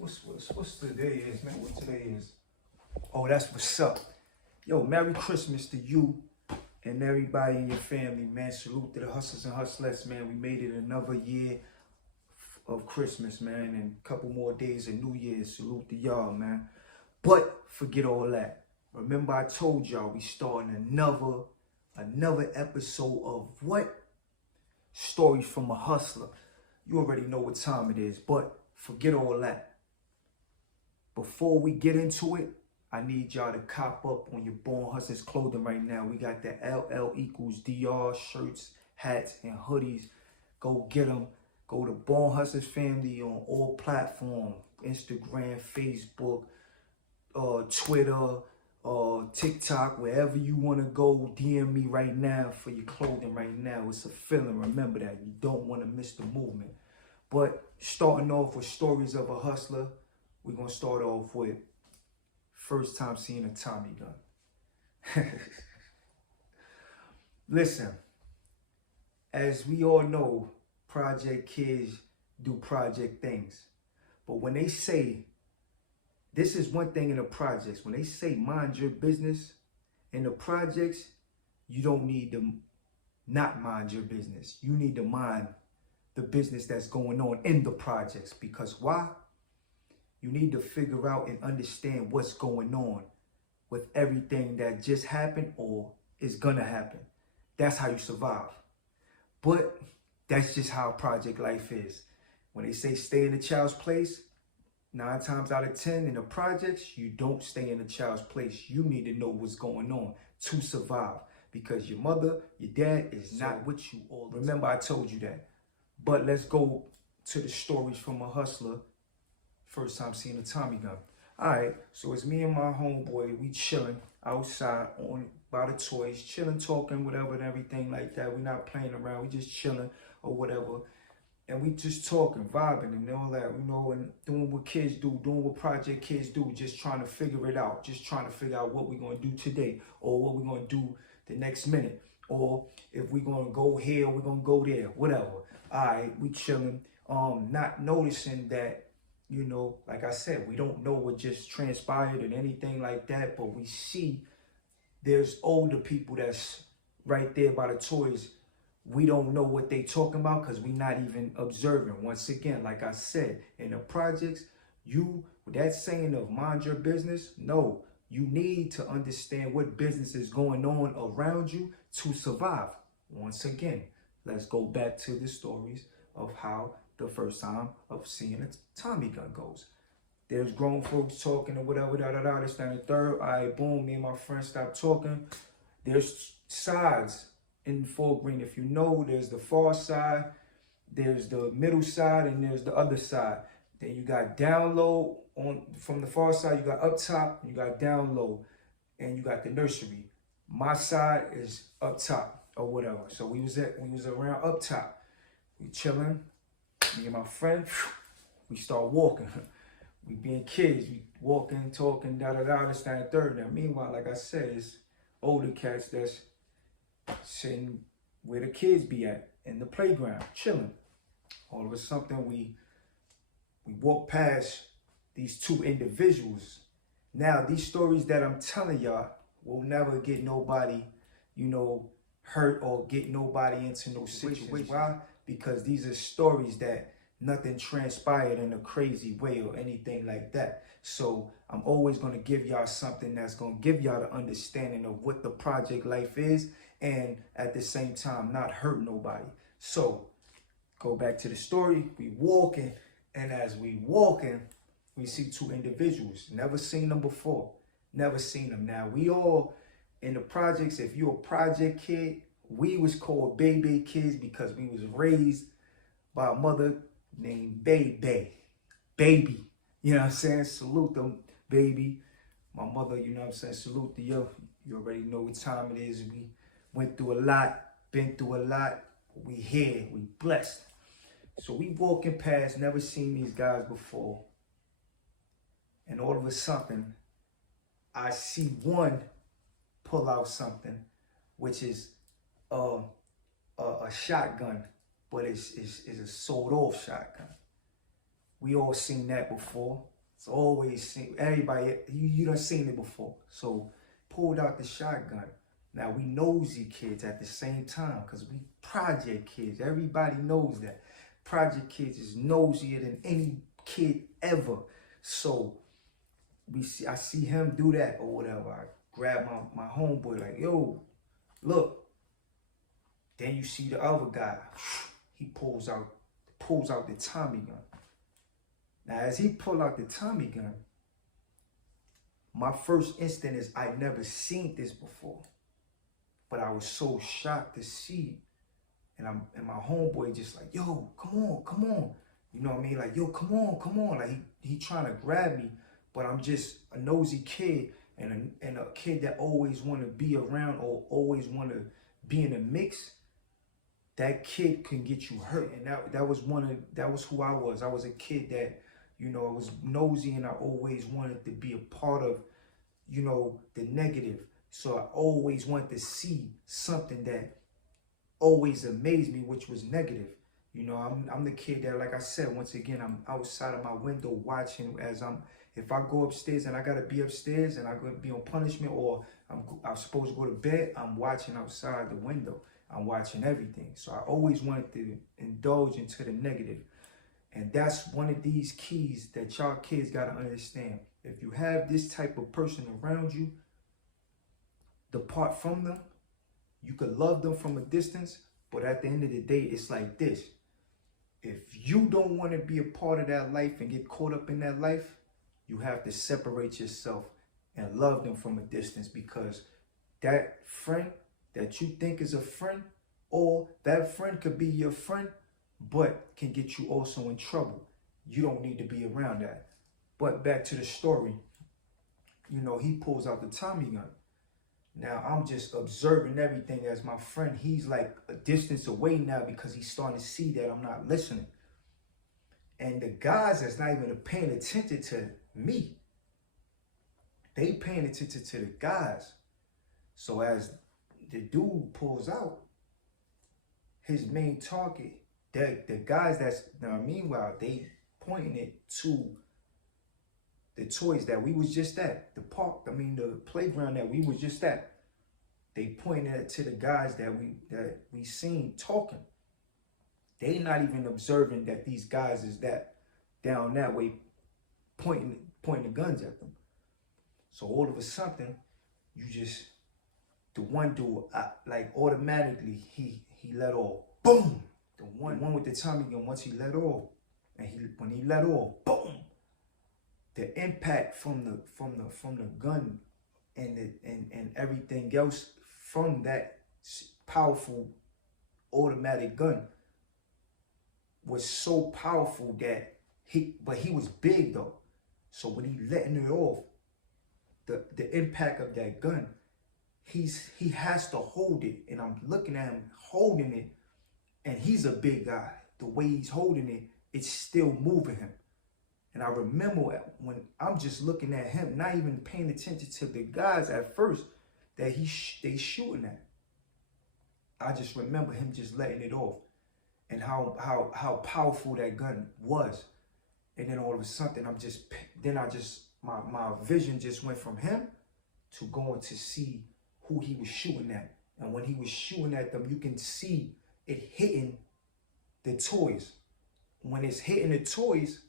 What's today is, man? What today is? Oh, that's what's up. Yo, Merry Christmas to you and everybody in your family, man. Salute to the hustlers and hustlets, man. We made it another year of Christmas, man, and a couple more days of New Year's. Salute to y'all, man. But forget all that. Remember, I told y'all we starting another episode of what? Stories from a Hustler. You already know what time it is, but forget all that. Before we get into it, I need y'all to cop up on your Born Hustlers clothing right now. We got the LL equals DR shirts, hats, and hoodies. Go get them. Go to Born Hustlers family on all platforms. Instagram, Facebook, Twitter, TikTok, wherever you want to go. DM me right now for your clothing right now. It's a feeling. Remember that. You don't want to miss the movement. But starting off with stories of a hustler, we're going to start off with first time seeing a Tommy gun. Listen, as we all know, project kids do project things. But when they say, this is one thing in the projects, when they say mind your business, in the projects, you don't need to not mind your business. You need to mind the business that's going on in the projects. Because why? You need to figure out and understand what's going on with everything that just happened or is gonna happen. That's how you survive. But that's just how project life is. When they say stay in the child's place, 9 times out of 10 in the projects, you don't stay in the child's place. You need to know what's going on to survive. Because your mother, your dad is not with you all the time. Remember, I told you that. But let's go to the stories from a hustler. First time seeing a Tommy gun. All right, so it's me and my homeboy. We chilling outside by the toys, chilling, talking, whatever, and everything like that. We're not playing around. We just chilling or whatever, and we just talking, vibing, and all that, you know, and doing what kids do, doing what project kids do, just trying to figure it out, just trying to figure out what we're gonna do today, or what we're gonna do the next minute, or if we're gonna go here, we're gonna go there, whatever. All right, we chilling, not noticing that. You know, like I said, we don't know what just transpired and anything like that, but we see there's older people that's right there by the toys. We don't know what they talking about because we not even observing. Once again, like I said, in the projects, that saying of mind your business, no, you need to understand what business is going on around you to survive. Once again, let's go back to the stories of how the first time of seeing a Tommy gun goes. There's grown folks talking or whatever, this, that, and the third. All right, boom, me and my friend stop talking. There's sides in the foreground. If you know, there's the far side, there's the middle side, and there's the other side. Then you got down low from the far side, you got up top, you got down low, and you got the nursery. My side is up top or whatever. So we was around up top. We chilling. Me and my friend, we start walking. We being kids, we walking, talking, this, that, and third. Now, meanwhile, like I said, it's older cats that's sitting where the kids be at, in the playground, chilling. All of a sudden, we walk past these two individuals. Now, these stories that I'm telling y'all will never get nobody, hurt or get nobody into no situation. Why? Because these are stories that nothing transpired in a crazy way or anything like that. So I'm always going to give y'all something that's going to give y'all the understanding of what the project life is, and at the same time not hurt nobody. So go back to the story. We walking, and as we walking, we see two individuals. Never seen them before. Never seen them. Now, we all in the projects, if you're a project kid, we was called baby kids because we was raised by a mother named Baby. You know what I'm saying? Salute them, baby. My mother, you know what I'm saying? Salute to you. You already know what time it is. We went through a lot, been through a lot. We here, we blessed. So we walking past, never seen these guys before. And all of a sudden, I see one pull out something, which is a shotgun, but it's a sold-off shotgun. We all seen that before. It's always seen, everybody, you done seen it before. So pulled out the shotgun. Now we nosy kids at the same time because we project kids. Everybody knows that. Project kids is nosier than any kid ever. So I see him do that or whatever. I grab my homeboy like, yo, look. Then you see the other guy. He pulls out the Tommy gun. Now, as he pulled out the Tommy gun, my first instinct is I never seen this before. But I was so shocked to see it. And my homeboy just like, yo, come on. You know what I mean? Like, yo, come on. Like he trying to grab me, but I'm just a nosy kid and a kid that always want to be around or always want to be in the mix. That kid can get you hurt. And that was who I was. I was a kid that, you know, I was nosy and I always wanted to be a part of, you know, the negative. So I always wanted to see something that always amazed me, which was negative. You know, I'm the kid that, like I said, once again, I'm outside of my window watching if I go upstairs and I gotta be upstairs and I gotta be on punishment or I'm supposed to go to bed, I'm watching outside the window. I'm watching everything. So I always wanted to indulge into the negative. And that's one of these keys that y'all kids gotta understand. If you have this type of person around you, depart from them. You could love them from a distance, but at the end of the day, it's like this. If you don't want to be a part of that life and get caught up in that life, you have to separate yourself and love them from a distance, because that friend that you think is a friend, or that friend could be your friend, but can get you also in trouble. You don't need to be around that. But back to the story, you know, he pulls out the Tommy gun. Now I'm just observing everything as my friend. He's like a distance away now because he's starting to see that I'm not listening. And the guys that's not even paying attention to me, they paying attention to the guys. So as the dude pulls out, his main target, the guys that's, now meanwhile, they pointing it to the toys that we was just at, the park, the playground that we was just at. They pointed it to the guys that we seen talking. They not even observing that these guys is that down that way, pointing the guns at them. So all of a sudden, the one dude, like automatically, he let off, boom. The one with the Tommy gun, once he let off, and when he let off, boom. The impact from the gun and everything else from that powerful automatic gun was so powerful that he was big though. So when he letting it off, the impact of that gun, he has to hold it, and I'm looking at him holding it, and he's a big guy. The way he's holding it, it's still moving him. And I remember when I'm just looking at him, not even paying attention to the guys at first that they shooting at. I just remember him just letting it off, and how powerful that gun was. And then all of a sudden, my vision just went from him to going to see who he was shooting at. And when he was shooting at them, you can see it hitting the toys. When it's hitting the toys,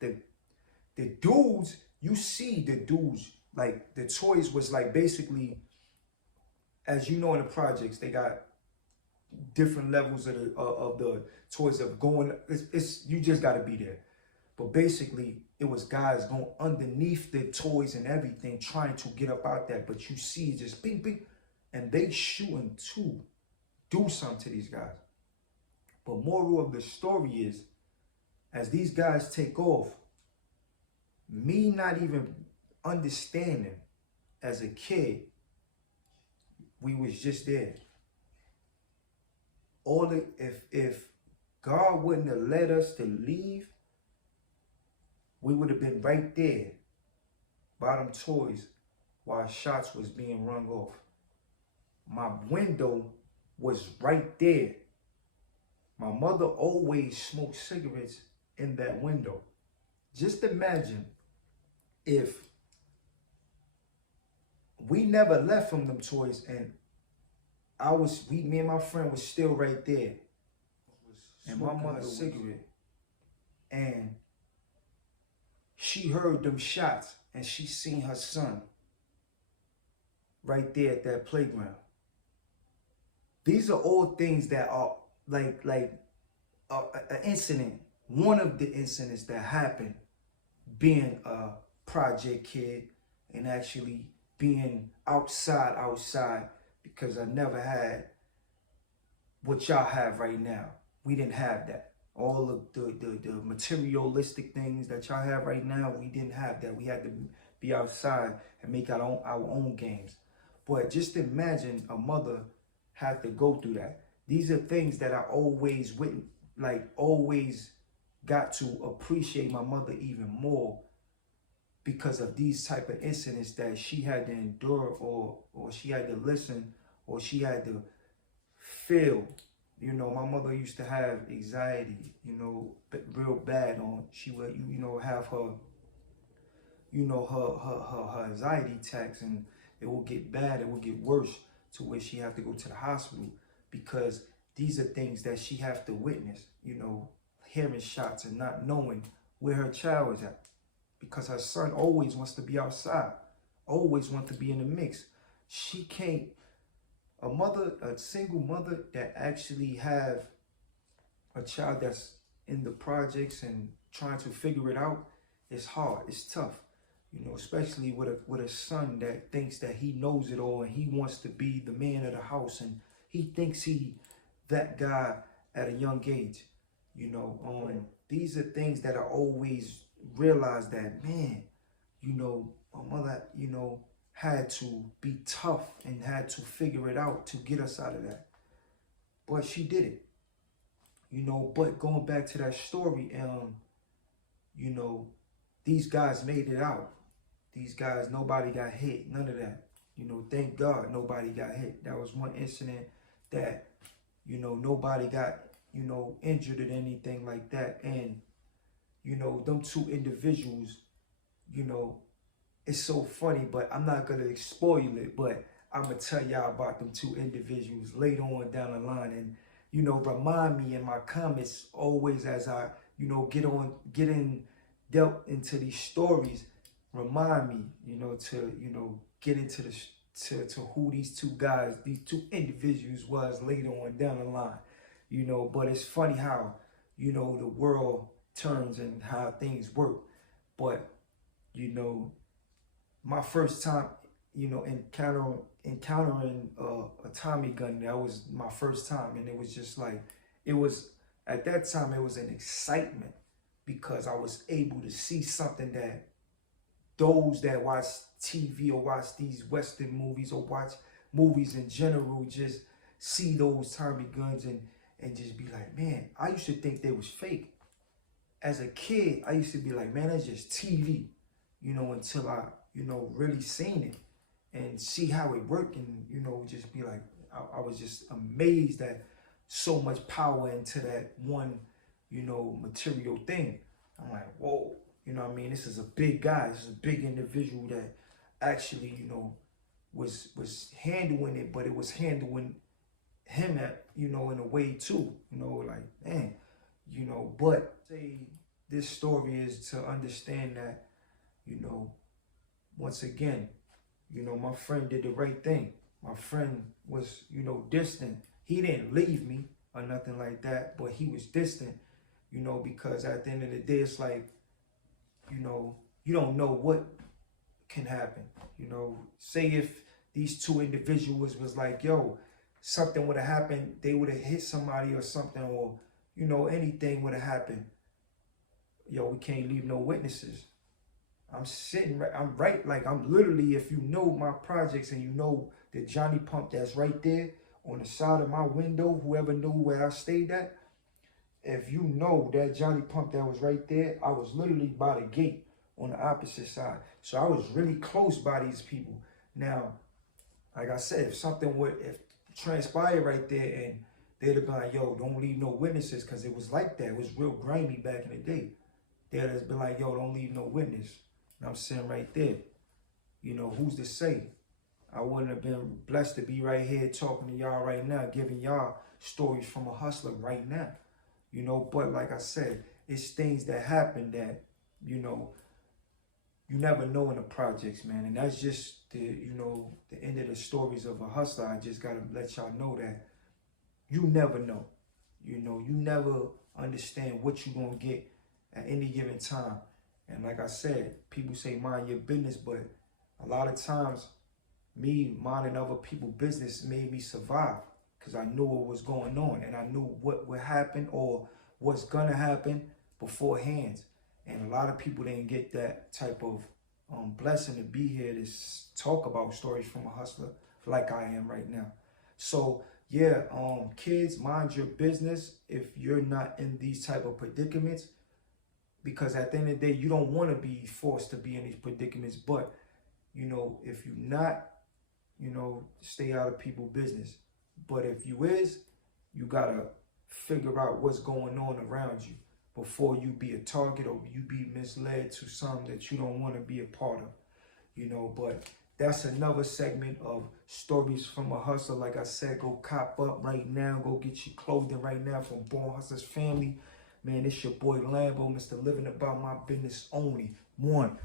the dudes, you see the dudes, like the toys was like basically, as you know in the projects, they got different levels of the toys of going, you just gotta be there. But basically, it was guys going underneath the toys and everything, trying to get up out there. But you see it just bing, bing, and they shooting to do something to these guys. But moral of the story is, as these guys take off, me not even understanding as a kid, we was just there. If God wouldn't have led us to leave, we would have been right there by them toys while shots was being rung off. My window was right there. My mother always smoked cigarettes in that window. Just imagine if we never left from them toys and me and my friend was still right there. And my mother's cigarette. And she heard them shots and she seen her son right there at that playground. These are all things that are like an incident. One of the incidents that happened being a project kid and actually being outside, because I never had what y'all have right now. We didn't have that. All of the materialistic things that y'all have right now, we didn't have that. We had to be outside and make our own games. But just imagine a mother had to go through that. These are things that I always wouldn't, like, always got to appreciate my mother even more because of these type of incidents that she had to endure, or she had to listen, or she had to feel. You know, my mother used to have anxiety, you know, real bad on. She would, you know, have her, you know, her anxiety attacks, and it will get bad, it will get worse to where she have to go to the hospital, because these are things that she have to witness, you know, hearing shots and not knowing where her child is at, because her son always wants to be outside, always wants to be in the mix. She can't, a single mother that actually have a child that's in the projects and trying to figure it out, it's hard, it's tough. You know, especially with a son that thinks that he knows it all and he wants to be the man of the house, and he thinks he that guy at a young age. You know, these are things that I always realize that, man, you know, my mother, you know, had to be tough and had to figure it out to get us out of that. But she did it. You know, but going back to that story, you know, these guys made it out. These guys, nobody got hit, none of that. You know, thank God nobody got hit. That was one incident that, you know, nobody got, you know, injured or anything like that. And, you know, them two individuals, you know, it's so funny, but I'm not going to spoil it, but I'm going to tell y'all about them two individuals later on down the line. And, you know, remind me in my comments always as I, you know, delve into these stories, remind me, you know, to, you know, get into the, to who these two guys, these two individuals was later on down the line, you know. But it's funny how, you know, the world turns and how things work. But, you know, my first time, you know, encountering a Tommy gun, that was my first time. And it was just like, it was, at that time, it was an excitement because I was able to see something that those that watch TV or watch these Western movies or watch movies in general just see those Tommy guns and just be like, man, I used to think they was fake. As a kid, I used to be like, man, that's just TV, you know, until I, you know, really seen it and see how it worked, and, you know, just be like, I was just amazed at so much power into that one, you know, material thing. I'm like, whoa, you know what I mean? This is a big guy. This is a big individual that actually, you know, was handling it, but it was handling him at, you know, in a way too, you know, like, man, you know. But say this story is to understand that, you know, once again, you know, my friend did the right thing. My friend was, you know, distant. He didn't leave me or nothing like that, but he was distant, you know, because at the end of the day, it's like, you know, you don't know what can happen. You know, say if these two individuals was like, yo, something would have happened, they would have hit somebody or something, or, you know, anything would have happened. Yo, we can't leave no witnesses. I'm sitting right, I'm right, like I'm literally, if you know my projects and you know the Johnny Pump that's right there on the side of my window, whoever knew where I stayed at, if you know that Johnny Pump that was right there, I was literally by the gate on the opposite side. So I was really close by these people. Now, like I said, if something would if transpire right there and they'd have been like, yo, don't leave no witnesses, because it was like that. It was real grimy back in the day. there that's been like, yo, don't leave no witness. And I'm sitting right there. You know, who's to say? I wouldn't have been blessed to be right here talking to y'all right now, giving y'all stories from a hustler right now. You know, but like I said, it's things that happen that, you know, you never know in the projects, man. And that's just the, you know, the end of the stories of a hustler. I just gotta let y'all know that you never know. You know, you never understand what you're gonna get at any given time. And like I said, people say mind your business, but a lot of times me minding other people's business made me survive because I knew what was going on and I knew what would happen or what's gonna happen beforehand. And a lot of people didn't get that type of blessing to be here to talk about stories from a hustler like I am right now. So yeah, kids, mind your business if you're not in these type of predicaments, because at the end of the day, you don't want to be forced to be in these predicaments. But you know, if you're not, you know, stay out of people's business. But if you is, you gotta figure out what's going on around you before you be a target or you be misled to something that you don't want to be a part of. You know, but that's another segment of stories from a hustler. Like I said, go cop up right now. Go get your clothing right now from Born Hustlers Family. Man, it's your boy Lambo, Mr. Living About My Business Only. One.